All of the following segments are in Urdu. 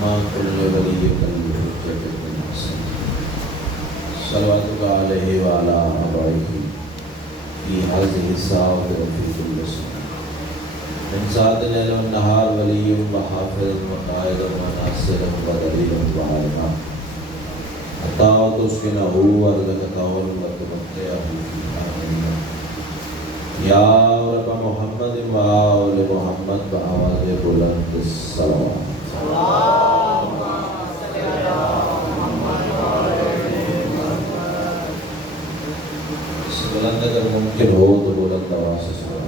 وما كل ولي بالحجة بالحسن صلواتك عليه وعلى آبائه في هذه الساعة وفي كل سنة من ساعة الليل والنهار ولي وحافظ وقائد وناصر ودليل وعالم حتى تسكنه أرضك طوعا وتمتعه فيها یا رب محمد و آل محمد بآواز بلند الصلوات اس بلند اگر ممکن ہو تو بلند آواز سے سنا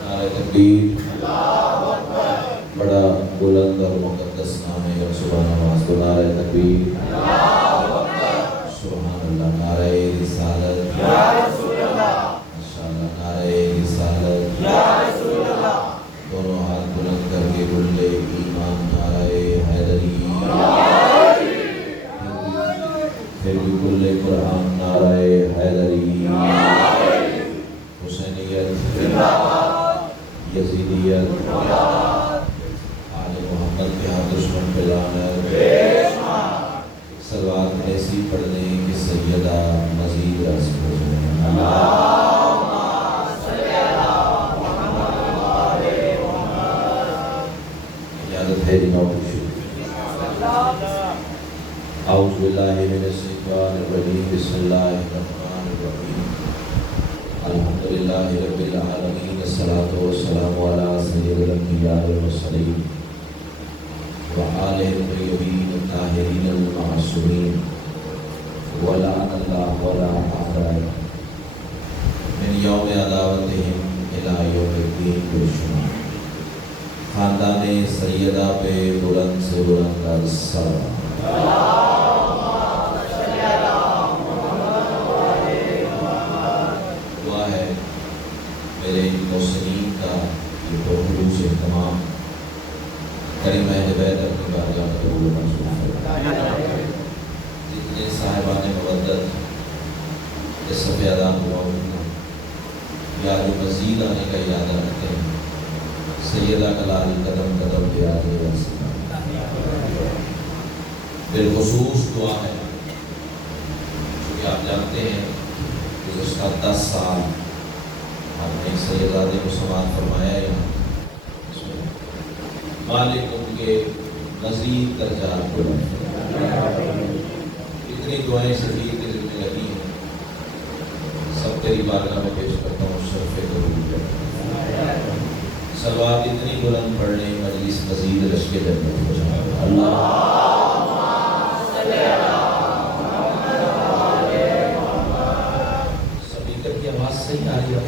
نعرہ تکبیر بڑا بلند اور مقدس نام ہے اور صبح نماز تو نعرہ تکبیر سبحان اللہ نعرہ رسالت یا رسول اللہ ماشاءاللہ نعرہ رسالت یا رسول اللہ دونوں ہاتھ بلند کر کے بولے ایمان نعرہ حیدری پھر بھی بولے قرآن نعرہ حیدری حسینیت یزیدیت آل محمد کے ہاتھ دشمن پہ لعنت صلوات ایسی پڑھ دیں کہ سیدہ مزید رس ہو جائیں اللہم صلی علی محمد اجازت ہے جناب اعوذ باللہ من الشیطان الرجیم بسم اللہ الرحمن الرحیم الحمدللہ رب العالمین الصلاۃ والسلام علی سید الانبیاء والمرسلین وآلہ الطیبین الطاہرین المعصومین ولعن اللہ ولا أعداء من یوم عداوتہم الی یوم الدین بالشمار خاندان سیدہ پہ بلند سے بلند الصلوات دعا ہے میرے محسنین کا یہ خلوص اہتمام کریم اہل بیت اپنی بارگاہ میں قبول منظور فرمائے جتنے صاحبان مودت اس صفحہ اعدام موجود ہیں یا جو مزید آنے کا ارادہ رکھتے ہیں سیدہ کلال قدم قدم پہ آتے ہیں بالخصوص دعا ہے کیونکہ آپ جانتے ہیں کہ اس کا 10 سال آپ نے سیدادے کو سماعت فرمایا ہے مالک ان کے مزید درجات کو اتنی دعائیں سبھی کے دل میں لگی ہیں سب تیری بارگاہ میں پیش کرتا ہوں شرف قبول کر صلوات اتنی بلند پڑھنے مجلس مزید رشک جنت ہو جائے اللہم صلی علی محمد سپیکر کی آواز صحیح آ رہی ہے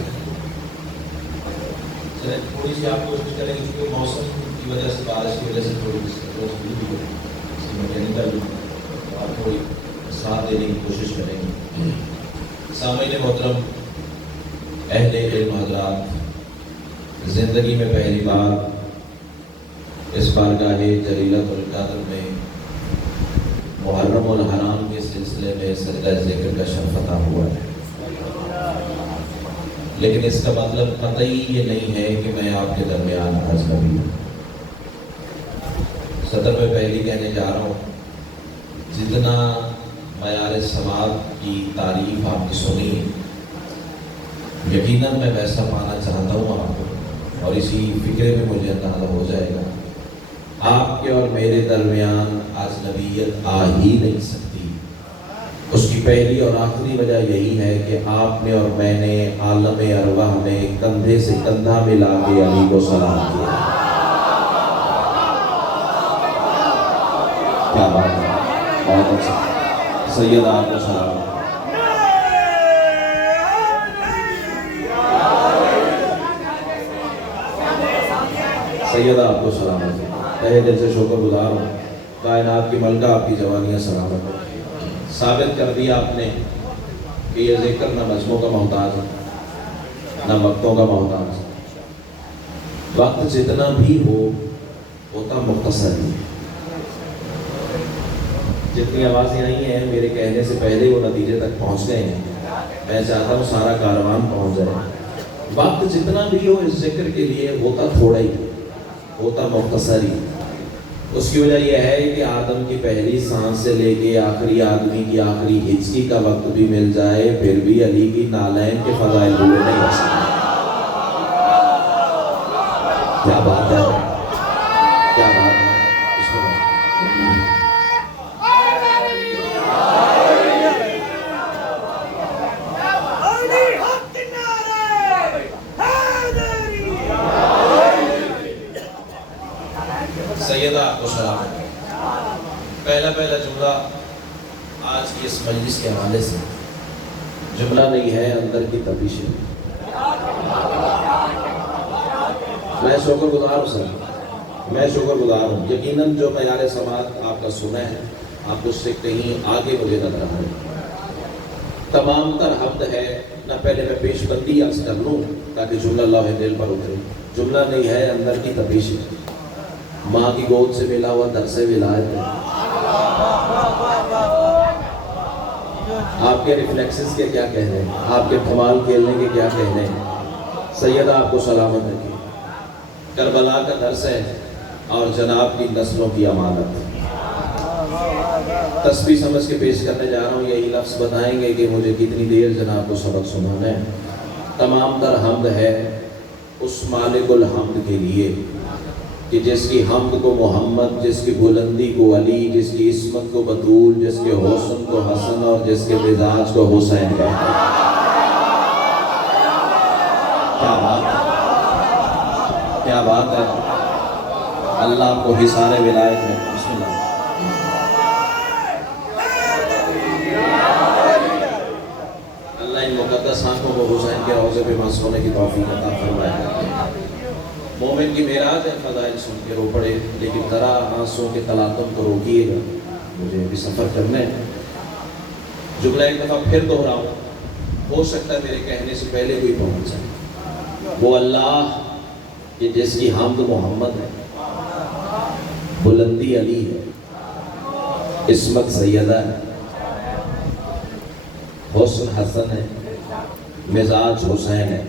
چلیں تھوڑی سی آپ کوشش کریں گے کیونکہ موسم کی وجہ سے بارش کی وجہ سے تھوڑی میکینیکل اور تھوڑی ساتھ دینے کی کوشش کریں گے سامعین محترم اہل علم حضرات زندگی میں پہلی بار اس بارگاہ جلیلۃ القدر میں محرم الحرام کے سلسلے میں سجدہ ذکر کا شرف عطا ہوا ہے لیکن اس کا مطلب قطعی یہ نہیں ہے کہ میں آپ کے درمیان اجنبی ہوں صدر میں پہلی کہنے جا رہا ہوں جتنا معیار ثواب کی تعریف آپ نے سنی یقیناً میں ویسا پانا چاہتا ہوں آپ کو اور اسی فکرے میں مجھے اندازہ ہو جائے گا آپ کے اور میرے درمیان اجنبیت آ ہی نہیں سکتی اس کی پہلی اور آخری وجہ یہی ہے کہ آپ نے اور میں نے عالم ارواح میں کندھے سے کندھا ملا کے علی کو سلام کیا کیا بات ہے بہت اچھا سید آپ کو سلام سید آپ کو سلامت تہہ دل سے شکر گزار ہوں کائنات کی ملکہ آپ کی جوانیاں سلامت ہوں ثابت کر دیا آپ نے کہ یہ ذکر نہ مجموع کا محتاج ہے نہ وقتوں کا محتاج ہے وقت جتنا بھی ہو ہوتا مختصر ہی جتنی آوازیں آئی ہیں میرے کہنے سے پہلے وہ نتیجے تک پہنچ گئے ہیں میں چاہتا ہوں سارا کاروان پہنچ جائے وقت جتنا بھی ہو اس ذکر کے لیے ہوتا تھوڑا ہی، ہوتا مختصر ہی۔ اس کی وجہ یہ ہے کہ آدم کی پہلی سانس سے لے کے آخری آدمی کی آخری ہچکی کا وقت بھی مل جائے پھر بھی علی کی نالین کے فضائل ہوئے نہیں ہو سکتے۔ کیا بات ہے، کیا بات ہے۔ سیدہ کو سلام۔ پہلا جملہ آج کی اس مجلس کے حوالے سے جملہ نہیں ہے، اندر کی تپش ہے۔ میں شکر گزار ہوں سر، میں شکر گزار ہوں۔ یقیناً جو معیار سماعت آپ کا سنا ہے آپ اس سے کہیں آگے مجھے نظر آ رہا ہے۔ تمام تر حمد ہے، نہ پہلے میں پیش بندی عرض کر لوں تاکہ جملہ لوح دل پر اترے۔ جملہ نہیں ہے، اندر کی تپش ہے۔ ماں کی گود سے ملا ہوا درس ولایت ہے۔ آپ کے ریفلیکسز کے کیا کہنے ہیں، آپ کے کمال کھیلنے کے کیا کہنے ہیں۔ سیدہ آپ کو سلامت رکھے۔ کربلا کا درس ہے اور جناب کی نسلوں کی امانت۔ تسبیح سمجھ کے پیش کرنے جا رہا ہوں، یہی لفظ بتائیں گے کہ مجھے کتنی دیر جناب کو سبق سنانا ہے۔ تمام تر حمد ہے اس مالک الحمد کے لیے کہ جس کی حمد کو محمد، جس کی بلندی کو علی، جس کی عصمت کو بطول، جس کے حسن کو حسن اور جس کے مزاج کو حسین کہتے ہیں۔ کیا بات ہے، کیا بات ہے۔ اللہ آپ کو حصار ولایت ہے۔ بسم اللہ۔ اللہ ان مقدس آنکھوں کو حسین کے روضے پہ مست ہونے کی توفیق عطا فرمائے۔ مومن کی معراج ہے، فضائل سن کے رو پڑے، لیکن ذرا آنسوں کے تلاطم کو روکیے گا، مجھے بھی سفر کرنا ہے۔ جملہ ایک دفعہ پھر دہراؤں، ہو سکتا ہے میرے کہنے سے پہلے کوئی پہنچ جائے۔ وہ اللہ کہ جس کی حمد محمد ہے، بلندی علی ہے، عصمت سیدہ ہے، حسن حسن ہے، مزاج حسین ہے۔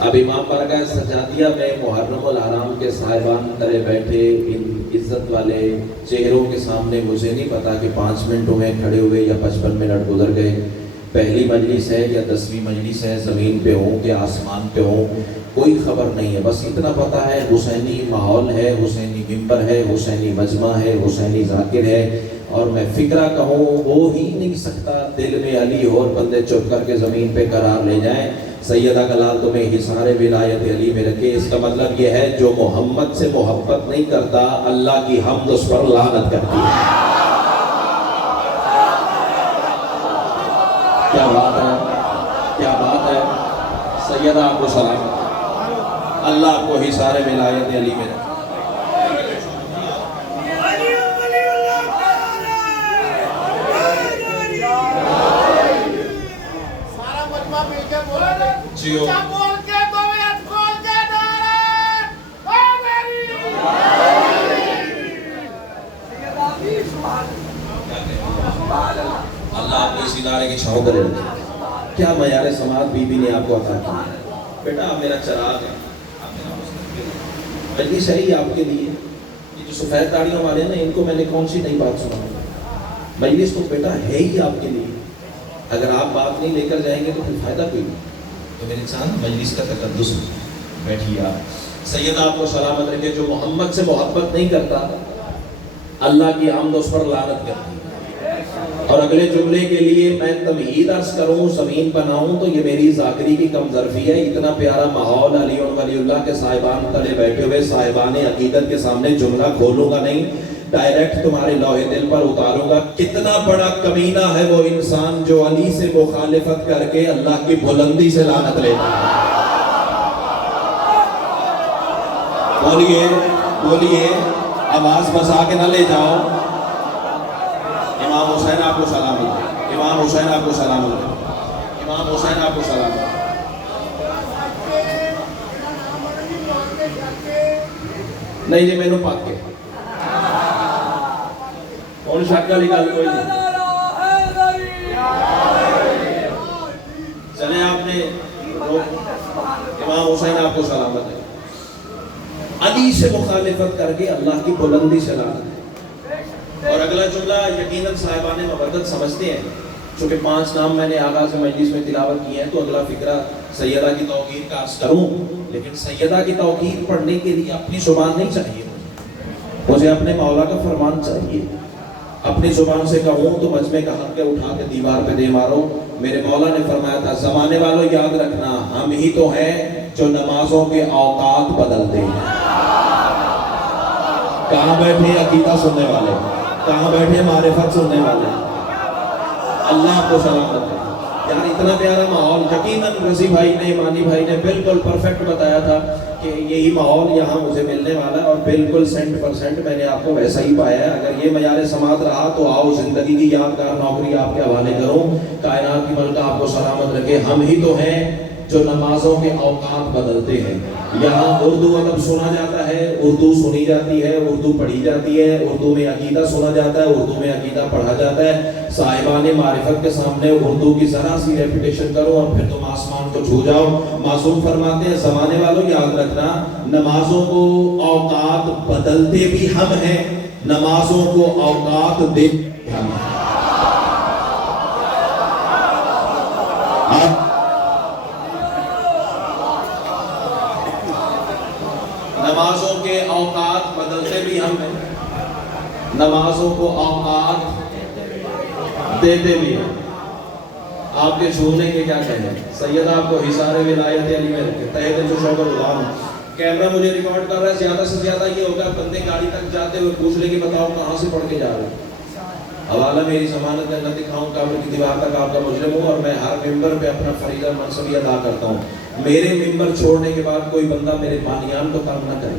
اب امام برگاہ سجادیہ میں محرم الحرام کے صاحبان تلے بیٹھے ان عزت والے چہروں کے سامنے مجھے نہیں پتا کہ 5 منٹ ہوئے کھڑے ہوئے یا 55 منٹ گزر گئے، پہلی مجلس ہے یا 10ویں مجلس ہے، زمین پہ ہوں کہ آسمان پہ ہوں، کوئی خبر نہیں ہے۔ بس اتنا پتا ہے حسینی ماحول ہے، حسینی ممبر ہے، حسینی مجمع ہے، حسینی ذاکر ہے، اور میں فکرہ کہوں ہو ہی نہیں سکتا دل میں علی اور بندے چپ کر کے زمین پہ قرار لے جائیں۔ سیدہ کا لال تمہیں حصار ولایت علی میں رکھے۔ اس کا مطلب یہ ہے جو محمد سے محبت نہیں کرتا اللہ کی حمد اس پر لعنت کرتی ہے۔ کیا بات ہے، کیا بات ہے۔ سیدہ آپ کو سلام، اللہ آپ کو حصار ولایت علی میں رکھے۔ اللہ آپ کو اس ادارے کی چھاؤں کرے رکھے۔ کیا معیار سماعت بی بی نے آپ کو عطا کیا ہے۔ بیٹا آپ میرا چراغ ہے، آپ میرا مستقبل ہے۔ مجلس ہے ہی آپ کے لیے۔ یہ جو سفید داڑیوں والے ہیں نا، ان کو میں نے کون سی نئی بات سناؤں۔ مجلس تو بیٹا ہے ہی آپ کے لیے، اگر آپ بات نہیں لے کر جائیں گے تو پھر فائدہ کوئی نہیں۔ تو میرے چاند مجلس کا تقدس بیٹھیے آپ۔ سیدہ آپ کو سلامت رکھے۔ جو محمد سے محبت نہیں کرتا اللہ کی حمد اس پر لعنت کرتی ہے۔ اور اگلے جملے کے لیے میں تمہید عرض کروں، زمین بناؤں تو یہ میری ذاکری کی کم ظرفی ہے۔ اتنا پیارا ماحول، علی اور ولی اللہ کے صاحبان تلے بیٹھے ہوئے صاحبان عقیدت کے سامنے جملہ کھولوں گا نہیں، ڈائریکٹ تمہارے لوح دل پر اتاروں گا۔ کتنا بڑا کمینہ ہے وہ انسان جو علی سے مخالفت کر کے اللہ کی بلندی سے لعنت لیتا ہے۔ بولیے بولیے، آواز بسا کے نہ لے جاؤ۔ امام حسین آپ کو سلام ہے، امام حسین آپ کو سلام ہے، امام حسین آپ کو سلام ہے۔ نہیں جی مینوں پاک کے کون شک والی گل کوئی نہیں۔ چلے آپ نے امام حسین آپ کو سلامت ہے، علی سے مخالفت کر کے اللہ کی بلندی سے لعنت ہے۔ اور اگلا جملہ یقیناً صاحبان مودت سمجھتے ہیں، چونکہ 5 نام میں نے آغاز مجلس میں تلاوت کیے ہیں، تو اگلا فکرہ سیدہ کی توقیر کا عرض کروں، لیکن سیدہ کی توقیر پڑھنے کے لیے اپنی زبان نہیں چاہیے، مجھے اپنے مولا کا فرمان چاہیے۔ اپنی زبان سے کہوں تو مجمع کا حق اٹھا کے دیوار پہ دے مارو۔ میرے مولا نے فرمایا تھا زمانے والوں یاد رکھنا، ہم ہی تو ہیں جو نمازوں کے اوقات بدلتے ہیں۔ کہاں بیٹھے عقیدہ سننے والے، کہاں بیٹھے معرفت سننے والے، اللہ آپ کو سلامت ہے۔ یار اتنا پیارا ماحول، یقیناً رضی بھائی نے، ایمانی بھائی نے بالکل پرفیکٹ بتایا تھا کہ یہی ماحول یہاں مجھے ملنے والا ہے، اور بالکل 100% میں نے آپ کو ویسا ہی پایا ہے۔ اگر یہ معیار سماعت رہا تو آؤ زندگی کی یادگار نوکری آپ کے حوالے کروں۔ کائنات کی ملکہ آپ کو سلامت رکھے۔ ہم ہی تو ہیں جو نمازوں کے اوقات بدلتے ہیں۔ یہاں اردو ادب سنا جاتا ہے، اردو سنی جاتی ہے، اردو پڑھی جاتی ہے، اردو میں عقیدہ سنا جاتا ہے، اردو میں عقیدہ پڑھا جاتا ہے۔ صاحبان معرفت کے سامنے اردو کی ذرا سی ریپیٹیشن کرو اور پھر تم آسمان کو چھو جاؤ۔ معصوم فرماتے ہیں زمانے والوں یاد رکھنا، نمازوں کو اوقات بدلتے بھی ہم ہیں، نمازوں کو اوقات دیتے بھی ہم ہیں۔ نمازوں کے اوقات بدلتے بھی ہم ہیں، نمازوں کو اوقات دیتے بھی ہیں۔ آپ کے چھونے کے کیا کہیں، سید آپ کو حصار ولایت علی میں رکھے، تہہ دل سے شوق غلام۔ کیمرہ مجھے ریکارڈ کر رہا ہے، زیادہ سے زیادہ یہ ہوگا بندے گاڑی تک جاتے ہوئے پوچھ لے کہ بتاؤ کہاں سے پڑھ کے جا رہے ہیں۔ حوالہ میری ضمانت ہے، نہ دکھاؤں قبر کی دیوار تک آپ کا مجرم ہوں، اور میں ہر ممبر پہ اپنا فریضہ منصبی ادا کرتا ہوں۔ میرے ممبر چھوڑنے کے بعد کوئی بندہ میرے بانیان کو تنگ نہ کرے۔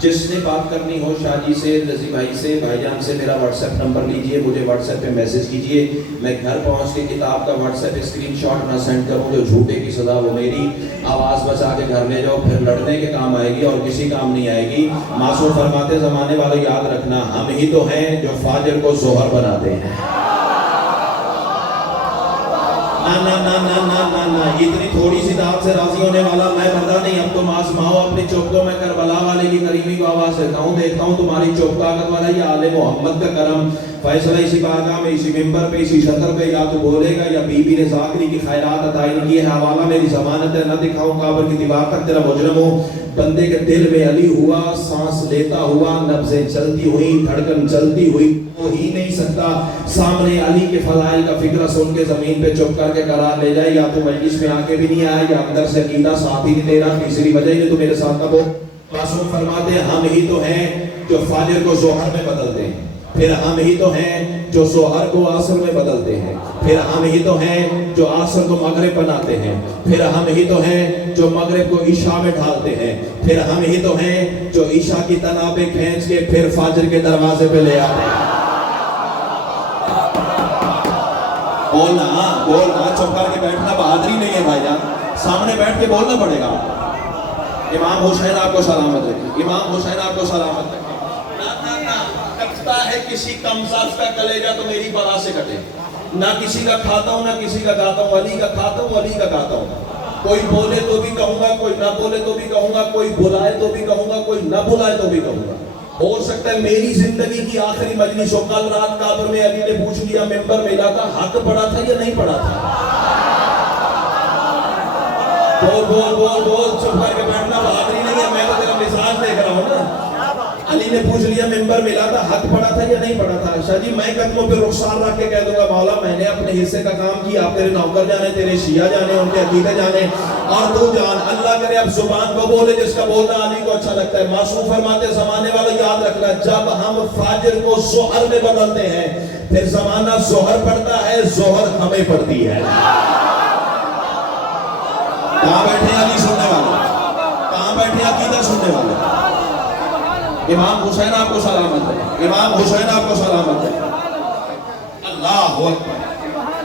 جس نے بات کرنی ہو شاہ جی سے، رضی بھائی سے، بھائی جان سے، میرا واٹس ایپ نمبر لیجئے، مجھے واٹس ایپ پہ میسج کیجئے۔ میں گھر پہنچ کے کتاب کا واٹس ایپ اسکرین شاٹ نہ سینڈ کروں، جو جھوٹے کی سزا وہ میری، آواز بچا کے گھر لے جاؤ، پھر لڑنے کے کام آئے گی اور کسی کام نہیں آئے گی۔ معصوم فرماتے زمانے والے یاد رکھنا، ہم ہی تو ہیں جو فاجر کو ظہر بناتے ہیں۔ اتنی تھوڑی سی دعوت سے راضی ہونے والا میں بندہ نہیں۔ اب تم آزماؤ اپنی چوکوں میں، کربلا والے کی کریمی کو آواز دیتا ہوں، دیکھتا ہوں تمہاری چوک طاقت والا یہ آل محمد کا کرم۔ فیصلہ اسی بارگاہ میں، اسی ممبر پہ، اسی شطر پہ، یا تو بولے گا یا بی بی نے ذاکری کی خیرات عطائی کی ہے۔ حوالہ میری ضمانت ہے، نہ دکھاؤں قبر کی دیوار تک تیرا مجرم ہوں۔ بندے کے دل میں علی ہوا، سانس لیتا ہوا، نبضیں چلتی ہوئی، دھڑکن چلتی ہوئی، ہو ہی نہیں سکتا سامنے علی کے فضائل کا فکرہ سن کے زمین پہ چپ کر کے قرار لے جائے۔ یا تو مجلس میں آ کے بھی نہیں آیا، یا اندر سے عقیدہ ساتھ ہی نہیں دے رہا، تیسری وجہ ہی تو میرے ساتھ نہ ہو۔ معصوم فرماتے ہیں ہم ہی تو ہیں جو فاجر کو ظہر میں بدلتے ہیں، پھر ہم ہی تو ہیں جو ظہر کو عصر میں بدلتے ہیں، پھر ہم ہی تو ہیں جو عصر کو مغرب بناتے ہیں، پھر ہم ہی تو ہیں جو مغرب کو عشاء میں ڈھالتے ہیں، پھر ہم ہی تو ہیں جو عشاء کی تنابیں کھینچ کے پھر فاجر کے دروازے پہ لے آتے ہیں۔ بولنا چپ کر کے بیٹھنا بہادری نہیں ہے بھائی جان، سامنے بیٹھ کے بولنا پڑے گا۔ امام حسین آپ کو سلامت رکھے، امام حسین آپ کو سلامت رکھے۔ کٹتا ہے کسی کمزاز کا کلیجہ تو میری بلا سے کٹے، نہ کسی کا کھاتا ہوں نہ کسی کا گاتا ہوں، علی کا کھاتا ہوں علی کا گاتا ہوں۔ کوئی بولے تو بھی کہوں گا، کوئی نہ بولے تو بھی کہوں گا، کوئی بلائے تو بھی کہوں گا، کوئی نہ بلائے تو بھی کہوں گا۔ ہو سکتا ہے میری زندگی کی آخری مجلس ہو، کل رات کعبہ میں علی نے پوچھ لیا ممبر ملا تھا، حق پڑا تھا یا نہیں پڑا تھا؟ بول بول بول بول، چپ کر کے بیٹھنا بہادری نہیں ہے، میں تو تیرا مزاج دیکھ رہا ہوں نا۔ علی نے پوچھ لیا ممبر ملا تھا، حق پڑا تھا یا نہیں پڑا تھا؟ شاہ جی میں قدموں پہ رخسار رکھ کے کہہ دوں گا مولا میں نے اپنے حصے کا کام کیا، آپ تیرے نوکر جانے، تیرے شیعہ جانے، ان کے عقیدے جانے، اور تو جان اللہ کرے اب زبان کو بولے جس کا بولنا علی کو اچھا لگتا ہے۔ معصوم فرماتے زمانے والے یاد رکھنا، جب ہم فاجر کو ظہر میں بدلتے ہیں پھر زمانہ ظہر پڑتا ہے، ظہر ہمیں پڑتی ہے۔ کہاں بیٹھے علی سننے والے، کہاں بیٹھے عقیدہ سننے والے؟ امام حسین آپ کو سلامت ہے، امام حسین آپ کو سلامت ہے، اللہ اکبر،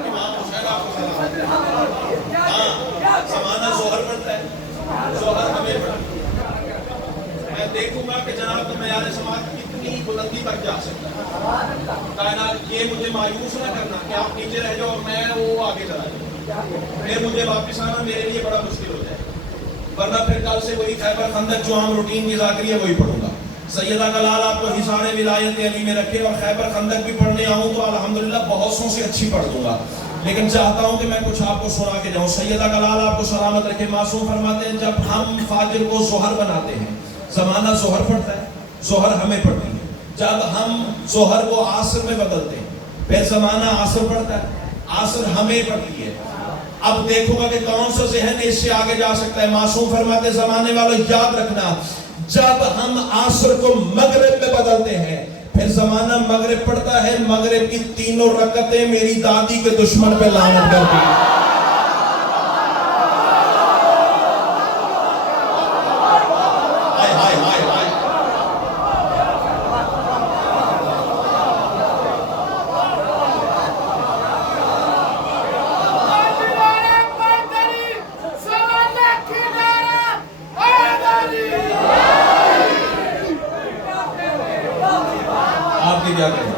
امام حسین آپ کو سلامت ہے۔ ہاں زمانہ ظہر پڑتا ہے، ظہر ہمیں پڑتا ہے۔ میں دیکھوں گا کہ جناب کا معیار سماعت کتنی بلندی تک جا سکتا ہے۔ کائنات یہ مجھے مایوس نہ کرنا کہ آپ نیچے رہ جاؤ اور میں وہ آگے چلا جاؤں۔ پھر مجھے واپس آنا میرے لیے بڑا مشکل ہو جائے، ورنہ پھر کل سے وہی خیبر خندق جو عام روٹین کی ذاکری ہے وہی پڑھوں گا۔ سیدہ کا لال آپ کو حصار ولایت علی میں رکھے اور خیبر خندق بھی پڑھنے آؤں تو الحمدللہ بہت سو سے اچھی پڑھ دوں گا، لیکن چاہتا ہوں کہ میں کچھ آپ کو سنا کے جاؤں۔ سیدہ کا لال آپ کو سلامت رکھے معصوم فرماتے ہیں جب ہم فاجر کو ظہر بناتے ہیں، زمانہ ظہر پڑھتا ہے، ظہر ہمیں پڑھتی ہے، جب ہم ظہر کو عصر میں بدلتے ہیں پھر زمانہ عصر پڑھتا ہے، عصر ہمیں پڑھتی ہے۔ اب دیکھو گا کہ کون سا ذہن اس سے آگے جا سکتا ہے۔ معصوم فرماتے زمانے والوں یاد رکھنا، جب ہم عصر کو مغرب میں بدلتے ہیں پھر زمانہ مغرب پڑھتا ہے، مغرب کی تینوں رکعتیں میری دادی کے دشمن پہ لعنت کرتی ہیں۔ کیا کہیں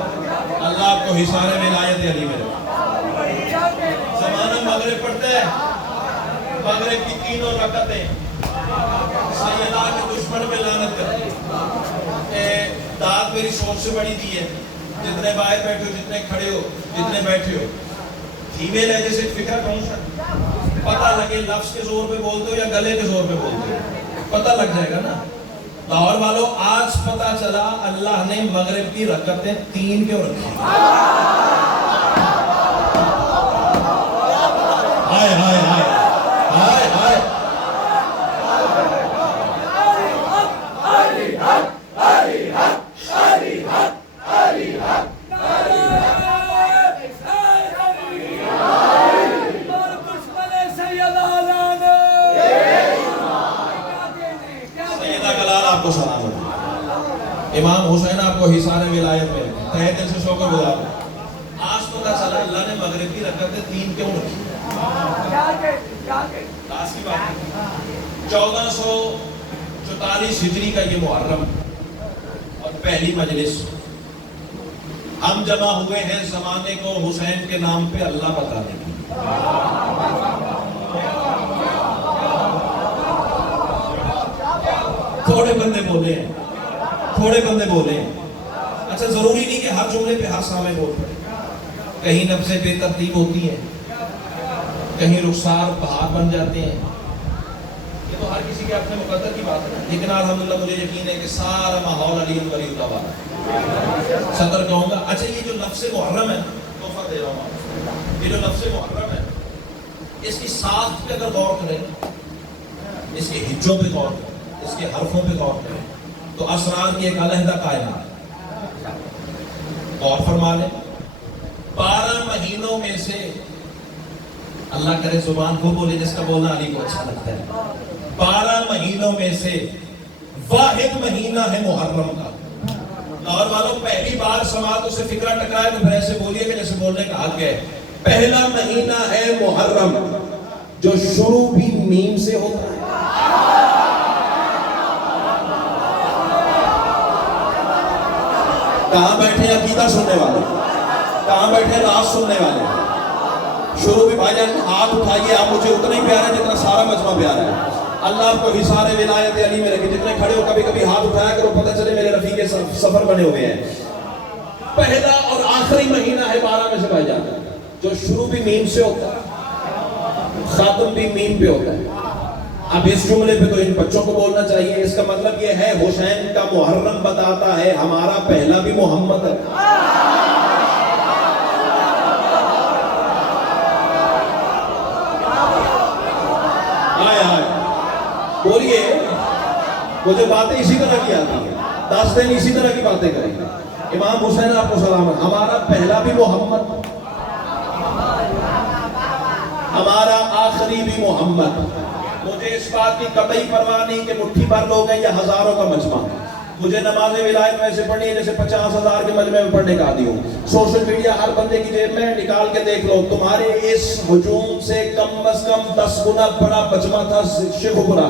اللہ آپ کو حصار ولایت علی میں رکھے۔ زمانہ مغرب پڑھتا ہے، مغرب کی تینوں رکعتیں سیدہ کے دشمن پہ لعنت کرتی ہے۔ داد میری سوچ سے بڑی دی ہے، جتنے باہر بیٹھے ہو، جتنے کھڑے ہو، جتنے بیٹھے ہو، دھیمے لہجے سے فکر کون سا پتہ لگے لفظ کے زور پہ بولتے ہو یا گلے کے زور پہ بولتے ہو، پتہ لگ جائے گا نا۔ لاہور والوں آج پتا چلا اللہ نے مغرب کی رکعتیں 3 کیوں رکھی۔ ہائے ہائے ہائے ہائے ہائے آپ کو سلامت۔ امام حسین آپ کو حصار ولایت میں رکھے، تہہ دل سے شوق گزار دیں۔ آج پتا چلا اللہ نے مغرب کی رکعتیں 3 کیوں رکھی۔ لاس کی بات ہے 1444 ہجری کا یہ محرم اور پہلی مجلس ہم جمع ہوئے ہیں زمانے کو حسین کے نام پہ اللہ بتانے کی۔ تھوڑے بندے بولے ہیں، تھوڑے بندے بولے ہیں۔ اچھا ضروری نہیں کہ ہر جملے پہ ہر سامنے بول پڑے، کہیں نفسیں بے ترتیب ہوتی ہیں، کہیں رخسار بہار بن جاتے ہیں، یہ تو ہر کسی کے اپنے مقدر کی بات ہے، لیکن الحمدللہ مجھے یقین ہے کہ سارا ماحول علی ولی اللہ والا ہے۔ صدر کہوں گا اچھا یہ جو لفظ محرم ہے، تحفہ دے رہا ہوں آپ، یہ جو لفظ محرم ہے اس کی ساخت پہ اگر غور کریں، اس کے ہجوں پہ غور کریں، اس کے حرفوں پہ غور کریں تو اسرار کی ایک علیحدہ کائنات ہے۔ غور فرما لیں 12 مہینوں میں سے اللہ کرے زبان کو بولے جس کا بولنا علی کو اچھا لگتا ہے، 12 مہینوں میں سے واحد مہینہ ہے محرم کا۔ اور والوں پہلی بار سماعت اسے فکرہ ٹکرائے تو پھر ایسے بولیے کہ جیسے بولنے کا حق ہے۔ پہلا مہینہ ہے محرم جو شروع بھی میم سے ہوتا ہے۔ کہاں بیٹھے عقیدہ سننے والے، کہاں بیٹھے راز سننے والے؟ شروع بھی بھائی جان ہاتھ اٹھائیے، آپ مجھے اتنا ہی پیارا ہے جتنا سارا مجمع پیارا ہے۔ اللہ آپ کو حصار ولایت علی میں رکھے، جتنے کھڑے ہو کبھی کبھی ہاتھ اٹھایا کرو، پتہ چلے میرے رفیق سفر بنے ہوئے ہیں۔ پہلا اور آخری مہینہ ہے 12 میں سے بھائی جان جو شروع بھی میم سے ہوتا ہے، خاتم بھی میم پہ ہوتا ہے۔ اب اس جملے پہ تو ان بچوں کو بولنا چاہیے، اس کا مطلب یہ ہے حسین کا محرم بتاتا ہے ہمارا پہلا بھی محمد ہے۔ آئے آئے بولیے، مجھے باتیں اسی طرح کی آتی ہیں، 10 دن اسی طرح کی باتیں کریں گے۔ امام حسین آپ کو سلامت، ہمارا پہلا بھی محمد، ہمارا آخری بھی محمد۔ مجھے اس بات کی قطعی پرواہ نہیں کہ مٹھی بھر لوگ ہیں یا ہزاروں کا مجمع، مجھے نماز ولایت ویسے پڑھنی ہے جیسے 50,000 کے مجمع میں پڑھنے کا عادی ہوں. سوشل میڈیا ہر بندے کی جیب میں نکال کے دیکھ لو, تمہارے اس ہجوم سے کم از کم 10 گنا بڑا مجمع تھا شیخو پورا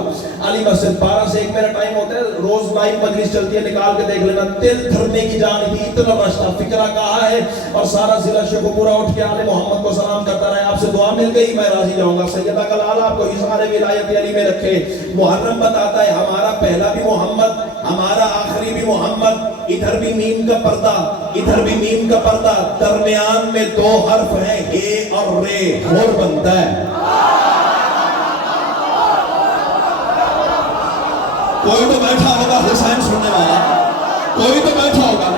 علی مسجد. 12 سے 1 میرا ٹائم ہوتا ہے, روز لائیو مجلس چلتی ہے, نکال کے دیکھ لینا. دل دھرنے کی جان ہی اتنا رش تھا, فکرہ کہا ہے, اور سارا ضلع شیخو پورا اٹھ کے آل محمد کو سلام کرتا رہا. آپ سے دعا مل گئی, میں راضی جاؤں گا. سیدہ کلال آپ کو اظہار ولایت علی میں رکھے. محرم بتاتا ہے ہمارا پہلا بھی محمد, ہمارا آخری بھی محمد. ادھر بھی میم کا پردہ, ادھر بھی میم کا پردہ, درمیان میں 2 حرف ہیں اے اور رے, ہور بنتا ہے. کوئی تو بیٹھا ہوگا حسین سننے والا, کوئی تو بیٹھا ہوگا.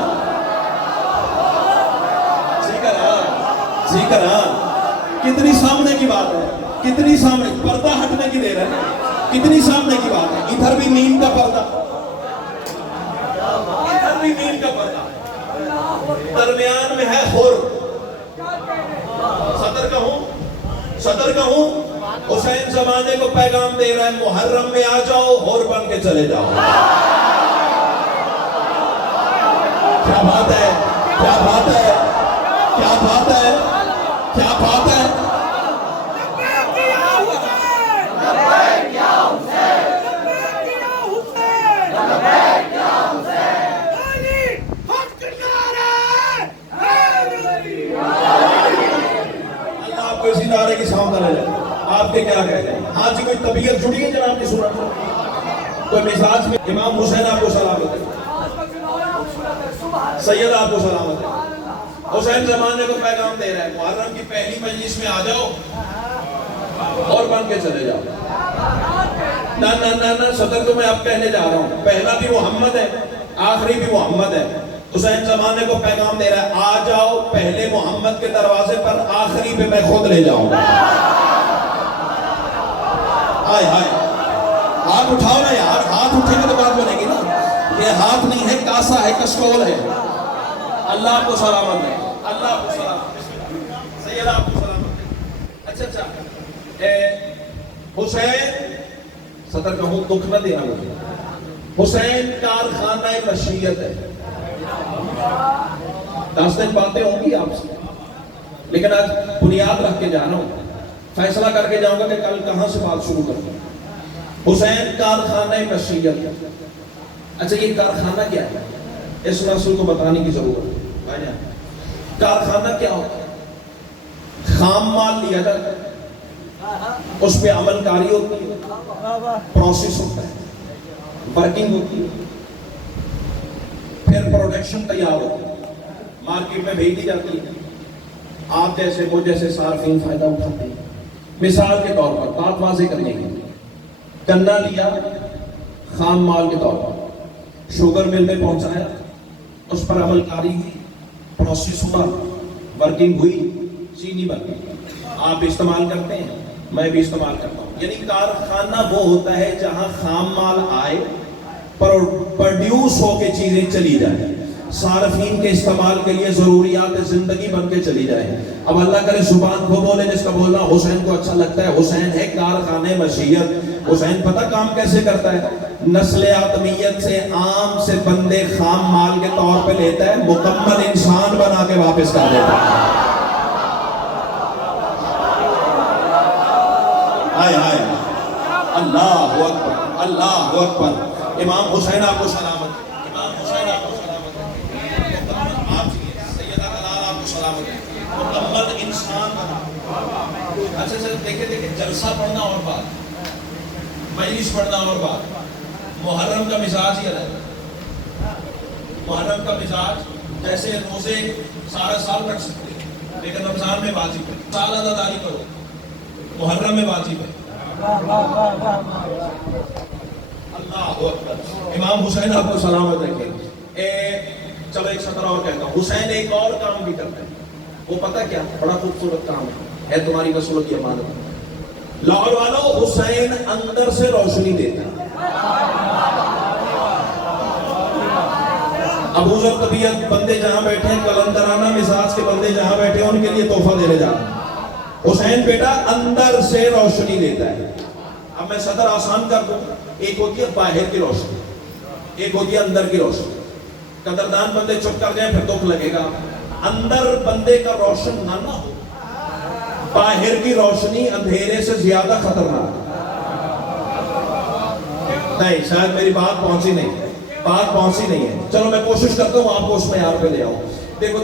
ذکر کتنی سامنے کی بات ہے, کتنی سامنے, پردہ ہٹنے کی دیر ہے, کتنی سامنے کی بات ہے. ادھر بھی میم کا پردہ, ادھر بھی میم کا پردہ, درمیان میں ہے خور. صدر کہوں حسین زمانے کو پیغام دے رہا ہے, محرم میں آ جاؤ, خور بن کے چلے جاؤ. کیا بات ہے, کیا بات ہے, کیا بات ہے, کیا بات ہے. اسی نعرے کی ساؤں کرے جائے, آپ کے کیا کہہ جائیں. آج کوئی طبیعت جڑی ہے جناب کی صورت میں, کوئی مزاج میں. امام حسین آپ کو سلامت ہے, سید آپ کو سلامت ہے. حسین زمانے کو پیغام دے رہا ہے, محرم کی پہلی مجلس میں آ جاؤ اور بن کے چلے جاؤ. نہ صدر تو میں اب کہنے جا رہا ہوں, پہلا بھی محمد ہے, آخری بھی محمد ہے. حسین زمانے کو پیغام دے رہا ہے, آ جاؤ پہلے محمد کے دروازے پر, آخری پہ میں خود لے جاؤں گا. ہائے ہائے, ہاتھ اٹھاؤ نا یار, ہاتھ اٹھے گا تو بات بنے گی نا. یہ ہاتھ نہیں ہے, کاسا ہے, کشکول ہے. اللہ آپ کو سلامت ہے, اللہ آپ کو سلامت ہے, سید آپ کو سلامت ہے. اچھا حسین, صدر کہوں دکھ نہ دینا مجھے, حسین کارخانہ مشیت ہے. 10 دن باتیں ہوں گی آپ سے, لیکن آج بنیاد رکھ کے جا رہا ہوں, فیصلہ کر کے جاؤں گا کہ کل کہاں سے بات شروع کروں. حسین کارخانہ مشیت. اچھا یہ کارخانہ کیا ہے, اس رسول کو بتانے کی ضرورت ہے. کارخانہ کیا ہوتا ہے؟ خام مال لیا جاتا ہے, اس پہ عمل کاری ہوتی ہے, پروسیس ہوتا ہے, ورکنگ ہوتی ہے, پھر پروڈکشن تیار ہوتی ہے, مارکیٹ میں بھیج دی جاتی ہے. آپ جیسے وہ جیسے صارفین فائدہ اٹھاتے ہیں. مثال کے طور پر بات واضح کرنے کی, گنا لیا خام مال کے طور پر, شوگر مل میں پہنچایا, اس پر عمل کاری ہوئی, پروسیس ہوا, ورکنگ ہوئی, چینی بن گئی. آپ استعمال کرتے ہیں, میں بھی استعمال کرتا ہوں. یعنی کارخانہ وہ ہوتا ہے جہاں خام مال آئے, پروڈیوس ہو کے چیزیں چلی جائیں, صارفین کے استعمال کے لیے ضروریات زندگی بن کے چلی جائیں. اب اللہ کرے زبان وہ بولے جس کا بولنا حسین کو اچھا لگتا ہے. حسین ہے کارخانے مشیت. حسین پتہ کام کیسے کرتا ہے, نسل آدمیت سے عام سے بندے خام مال کے طور پہ لیتا ہے, مکمل انسان بنا کے واپس کر دیتا ہے. ہائے ہائے, اللہ اکبر, اللہ اکبر. امام حسین آپ کو سلامت ہے, امام حسین آپ کو سلامت ہے, آپ سیدہ کلال آپ کو سلامت ہے, مکمل انسان بنا. اچھا دیکھیں جلسہ پڑھنا اور بات, مجلس پڑھنا اور بات. محرم کا مزاج ہی الگ ہے. محرم کا مزاج جیسے روزے سارا سال رکھ سکتے ہیں, لیکن رمضان میں واجب ہے, سال اداداری کرو, محرم میں واجب ہے. اللہ اکبر. امام حسین آپ کو سلامت رکھے. چلو ایک سطر اور کہتا ہوں, حسین ایک اور کام بھی کرتا ہے, وہ پتہ کیا, بڑا خوبصورت کام ہے تمہاری وصولت کی امانت. لاہور والوں, حسین اندر سے روشنی دیتا ہے. ابو ذر طبیعت بندے جہاں بیٹھے ہیں, کلندرانہ مزاج کے بندے جہاں بیٹھے ہیں, ان کے لیے تحفہ دینے جا رہا ہوں. حسین بیٹا اندر سے روشنی دیتا ہے. اب میں صدر آسان کر دوں, ایک ہوتی ہے باہر کی روشنی, ایک ہوتی ہے اندر کی روشنی. قدردان بندے چپ کر جائیں پھر دکھ لگے گا. اندر بندے کا روشن نہ ہو, باہر کی روشنی اندھیرے سے زیادہ خطرناک. نہیں, شاید میری بات پہنچی نہیں ہے. چلو میں کوشش کرتا ہوں آپ کو اس معیار پہ لے آؤں. دیکھو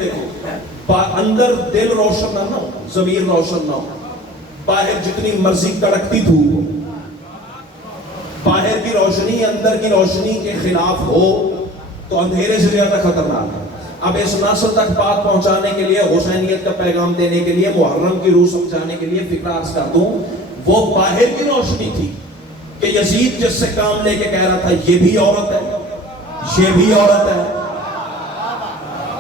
اندر دل روشن نہ ہو, ضمیر روشن نہ ہو, باہر جتنی مرضی کڑکتی دھوپ ہو, باہر کی روشنی اندر کی روشنی کے خلاف ہو تو اندھیرے سے زیادہ خطرناک ہے. اب اس نسل تک بات پہنچانے کے لیے, حسینیت کا پیغام دینے کے لیے, محرم کی روح سمجھانے کے لیے فکر عرض کر دوں. وہ باہر کی روشنی تھی کہ یزید جس سے کام لے کے کہہ رہا تھا یہ بھی عورت ہے, یہ بھی عورت ہے.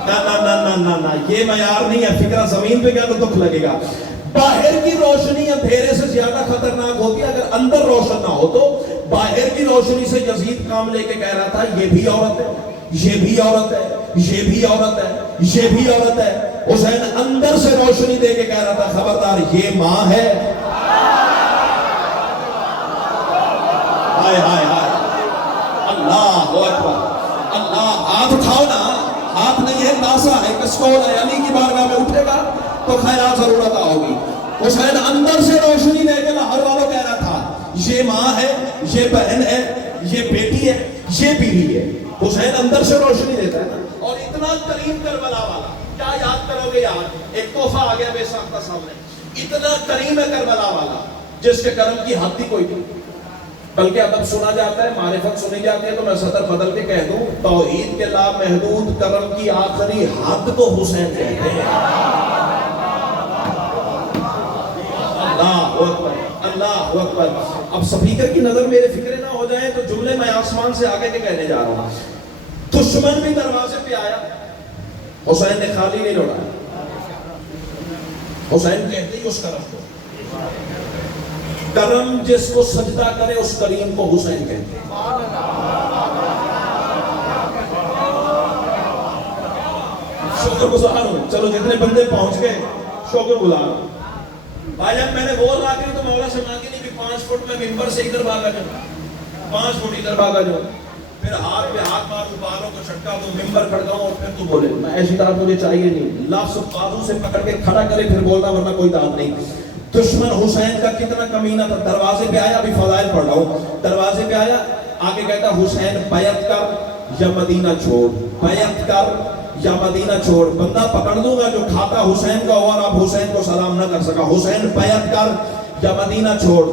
نہ یہ معیار نہیں ہے. فکرہ زمین پہ گیا تو دکھ لگے گا. باہر کی روشنی اندھیرے سے زیادہ خطرناک ہوتی ہے اگر اندر روشن نہ ہو تو. باہر کی روشنی سے یزید کام لے کے کہہ رہا تھا یہ بھی عورت ہے, یہ بھی عورت ہے, یہ بھی عورت ہے, یہ بھی عورت ہے. حسین اندر سے روشنی دے کے کہہ رہا تھا خبردار یہ ماں ہے. ہائے ہائے ہائے, اللہ اکبر, اللہ. ہاتھ اٹھاؤ نا, ہاتھ نہیں ہے ناسا ہے, کسکول ہے, علی کی بارگاہ میں اٹھے گا تو خیرات ضرور عطا ہوگی. حسین اندر سے روشنی دے کے لاہور والوں کہہ رہا تھا یہ ماں ہے, یہ بہن ہے, یہ بیٹی ہے, یہ بیوی ہے. حسین اندر سے روشنی دیتا ہے نا. اور اتنا کریم کربلا والا, کیا یاد کرو گے یار, ایک تحفہ آ گیا بے ساختہ سامنے. اتنا کریم ہے کربلا والا جس کے کرم کی حد ہی کوئی نہیں. بلکہ ادب سنا جاتا ہے, معرفت سنی جاتی ہے, تو میں سطر بدل کے کہہ دوں توحید کے لامحدود کرم کی آخری حد کو حسین کہتے ہیں. اللہ اکبر, اللہ اکبر. اب سپیکر کی نظر میرے فکرے نہ ہو جائیں تو جملے میں آسمان سے آگے کے کہنے جا رہا ہوں. دشمن بھی دروازے پہ آیا, حسین نے خالی نہیں لوٹایا. حسین کہتے ہی اس کرم کو, کرم جس کو سجدہ کرے اس کریم کو حسین کہتے ہیں. شکر گزار ہوں. چلو جتنے بندے پہنچ گئے شکر گزار ہوں. بھائی جان میں نے بول رہا کہ تو مولا سے مانگی نہیں کہ 5 فٹ میں ممبر سے ادھر بھاگا جاؤں, 5 فٹ ادھر بھاگا جاؤں, پھر ہاتھ پہ ہاتھ ماروں, بالوں کو چھٹکا دوں, ممبر کھڑکاؤں اور پھر تو بولے. میں ایسی بات مجھے چاہیے نہیں. لفظ بازو سے پکڑ کے کھڑا کرے پھر بولتا, ورنہ کوئی داد نہیں. دشمن حسین کا کتنا کمینہ تھا. دروازے پہ آیا, ابھی فضائل پڑھ رہا ہوں, دروازے پہ آیا, آگے کہتا حسین بیعت کر یا مدینہ چھوڑ, بیعت کر یا مدینہ چھوڑ. بندہ پکڑ دوں گا جو کھاتا حسین کا اور آپ حسین کو سلام نہ کر سکا. حسین بیعت کر یا مدینہ چھوڑ.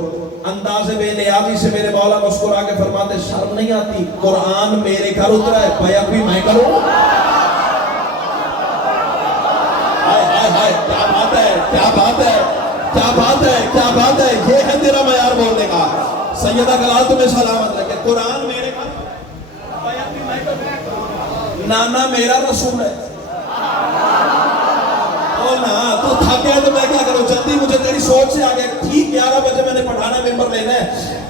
انداز بے نیازی سے میرے مولا مسکرا کے فرماتے شرم نہیں آتی, قرآن میرے گھر اترا ہے, بیعت بھی میں کروں. ہائے ہائے ہائے, کیا بات ہے, کیا بات ہے, کیا بات ہے, کیا بات ہے. یہ ہے تیرا معیار بولنے کا. سیدہ کلال تمہیں سلامت رکھے. قرآن میرے گھر, بیعت بھی میں کروں. نانا میرا رسول ہے. نا تو تھک گیا تو میں کیا کروں, جلدی مجھے تیری سوچ سے آگے. ٹھیک 11 بجے میں نے پڑھانا, ممبر لینا ہے,